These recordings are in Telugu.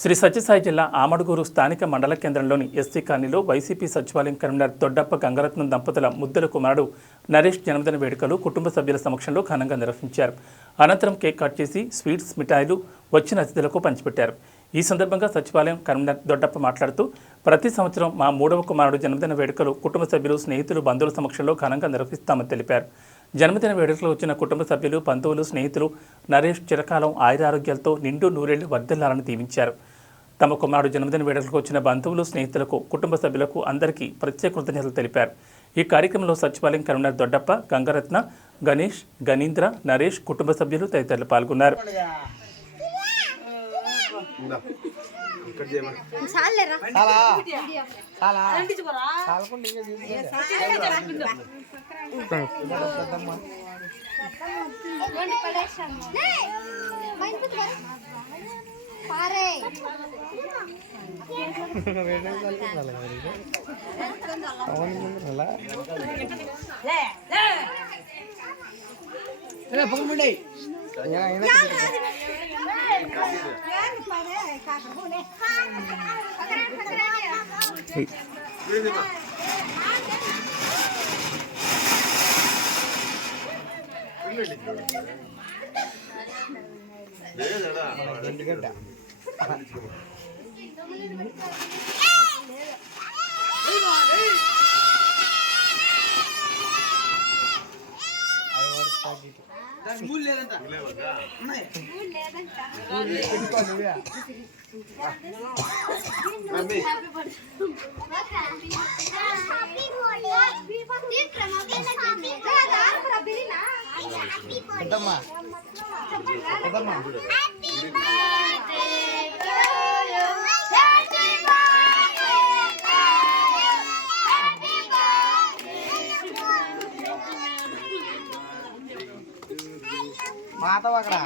శ్రీ సత్యసాయి జిల్లా ఆమడుగూరు స్థానిక మండల కేంద్రంలోని ఎస్సీ కాలనీలో వైసీపీ సచివాలయం కన్వీనర్ దొడ్డప్ప గంగరత్నం దంపతుల ముద్దుల కుమారుడు నరేష్ జన్మదిన వేడుకలు కుటుంబ సభ్యుల సమక్షంలో ఘనంగా నిర్వహించారు. అనంతరం కేక్ కట్ చేసి స్వీట్స్, మిఠాయిలు వచ్చిన అతిథులకు పంచిపెట్టారు. ఈ సందర్భంగా సచివాలయం కన్వీనర్ దొడ్డప్ప మాట్లాడుతూ, ప్రతి సంవత్సరం మా 3వ కుమారుడు జన్మదిన వేడుకలు కుటుంబ సభ్యులు, స్నేహితులు, బంధువుల సమక్షంలో ఘనంగా నిర్వహిస్తామని తెలిపారు. జన్మదిన వేడుకలు వచ్చిన కుటుంబ సభ్యులు, బంధువులు, స్నేహితులు నరేష్ చిరకాలం ఆయురారోగ్యాలతో నిండు నూరేళ్లు వర్ధిల్లాలని దీవించారు. తమ కుమారుడు జన్మదిన వేడుకలకు వచ్చిన బంధువులు, స్నేహితులకు, కుటుంబ సభ్యులకు అందరికీ ప్రత్యేక కృతజ్ఞతలు తెలిపారు. ఈ కార్యక్రమంలో సచివాలయం కన్వీనర్ దొడ్డప్ప, గంగరత్న, గణేష్, గణీంద్ర, నరేష్, కుటుంబ సభ్యులు తదితరులు పాల్గొన్నారు. మాతవ అక్కడ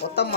మొత్తమ్మ